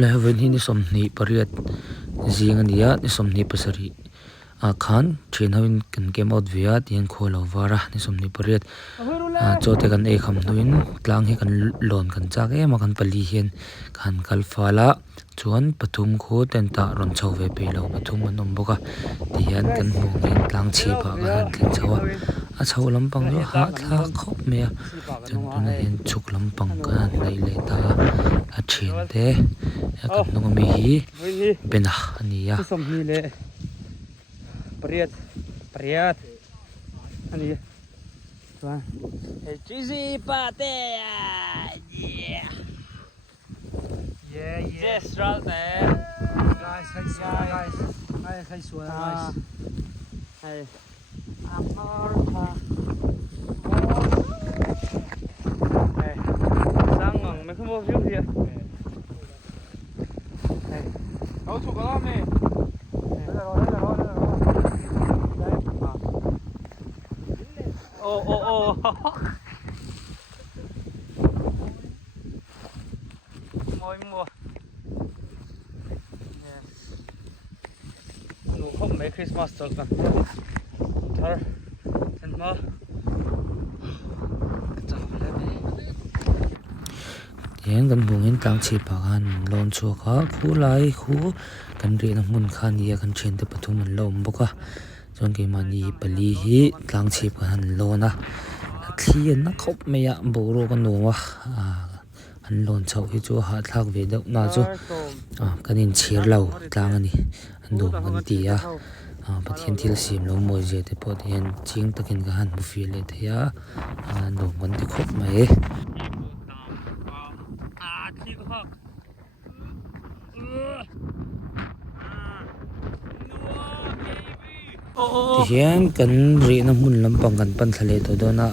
le haven hi ni somni pariat zingania ni somni pasari khan thin hawin kan game out via tian kholo wara ni somni pariat chote kan e kham nuin tlang hi kan lon kan chak e ma kan pali hian kan kalfala chuan pathum kho ten ta ron chhowe pelo pathum an om boka tian kan mungin tlang chi pa kan thleng chawa a chho lampang jo ha thla khop me chun tuna hian chuk lampang kan nei le ta a thin te kan nong mi hi bena ania somni le Привет. Они. Два. Чизи пате. Yeah. Yeah. Just right there. Guys, guys. Hey, suai guys. Hey. Amorpa. Hey. Sang ngon mấy cái vô view kìa. Hey. Đâu chụp cái lắm nè. Đây rồi. Ô môi mua nụ không mấy Christmas rồi cả thở chân mơ tiếng kan bungin tlang chi pakan lon chu kha khu lai khu kan ri na mun khan ya kan chen te pathum an lom boka chon ke mani pali hi tlang chi pakan lona thian na khop me ya boro kan no wa an lon chau hi chu ha thak ve deuh na chu kanin chhir lo tlang ani an dum kan ti a pathian thil sim lo moi je te pot hian ching takin ka han bu fi le thea an dum kan ti khop mai Thian kan ri na mun lampang kan pan thale to dona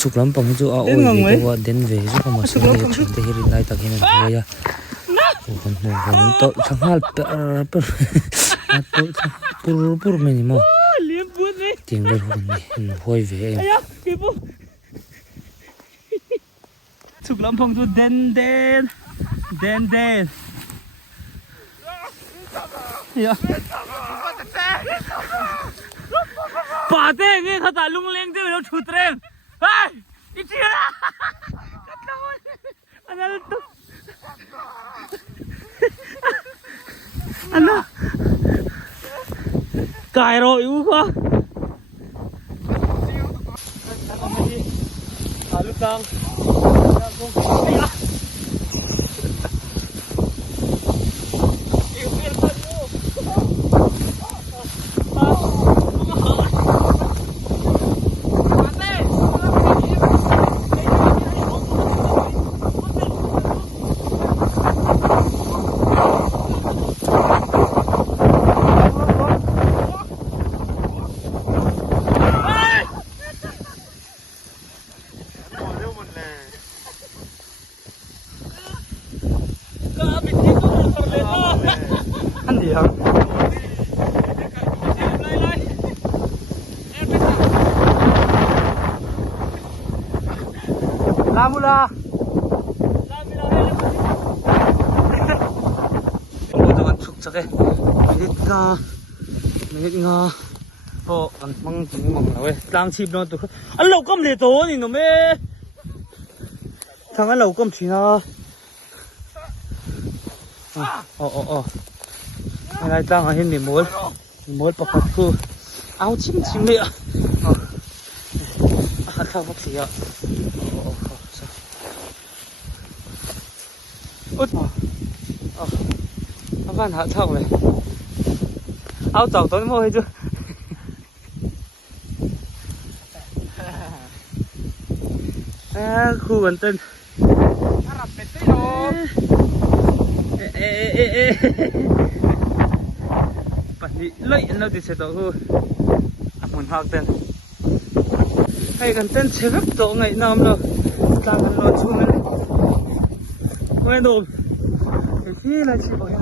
chuk lampang chu a oi ve wa den ve chu ka ma sang le chun te hirin nai tak hin an hoya ko kan mo kan to thangal per pur me ni mo liam put me ting le hun ni hoi ve chuk lampang chu den ya पाते हैं खता लुंग लेंग दे लो छुतरे हाय इचिरा अनल तो अन्ना Cairo you का आलू Kong Lamula. Ito kan chuk chake. Minit nga. Po kan mang tingmang nawe. Tlang chip no to. An lo kam le to ni no me. Thang an lo kam china. Oh. Lai tlang a hin ni mol pakhat ku. Au chim le. A thang bak sia. Văn hạ thầu này áo chọc tối môi chứ khu gần tên bạn đi lấy nó thì sẽ tổ hư muốn học tên hay gần tên sẽ rất tổ ngày năm rồi làm nó chung này quen rồi khi là chỉ bảo hiểm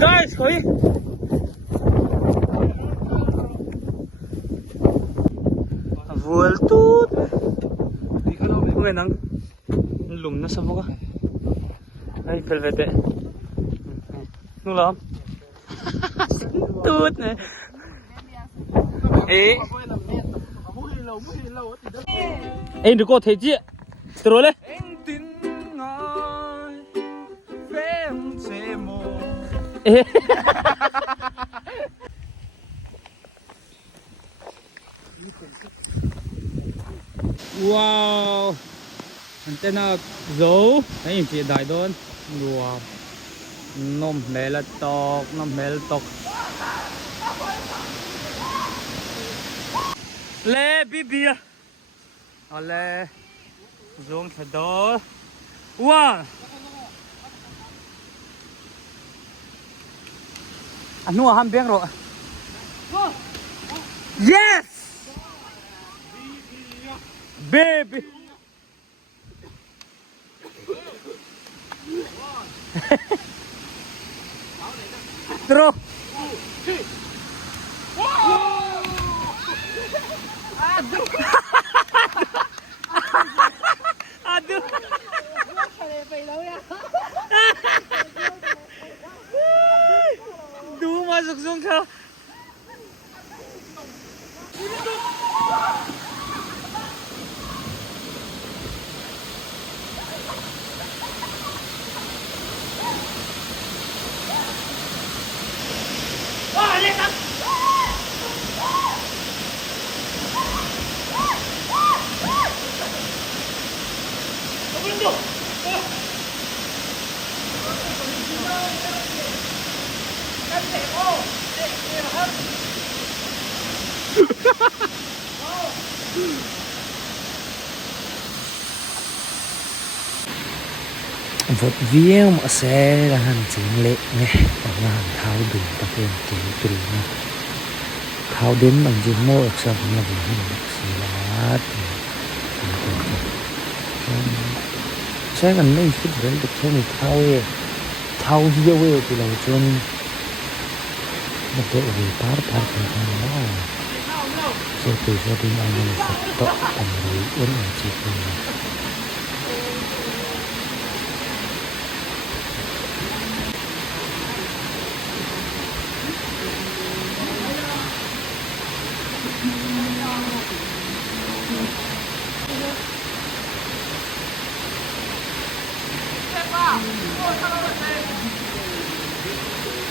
guys koi vuel tut nghe nắng lùm nó sao không có hay phải về đấy nu lắm tút này ê em đừng có thấy chị rồi đấy wow antenna dấu thấy chị đại đôn wow nôm mẹ là tóc lê bia à lê dùng thật đó wow anh nuôi ham biếng rồi yes baby Trô aduh Duh masuk sungka vật viếng mà xe là hành chính lệ nghe ở là hành tháo đủ các em tiếng tùy nha tháo đến bằng dùng mô ập sập là vì hình xì lá xe gần đây phút đến được theo mình tháo nhiều ấy thì là cho một cái về phá thành nó sẽ từ gia đình anh em phải tọa tầm đối uốn ở chỉ cùng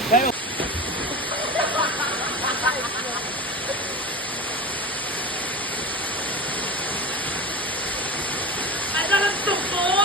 Hãy subscribe cho kênh Ghiền Mì Gõ để không bỏ lỡ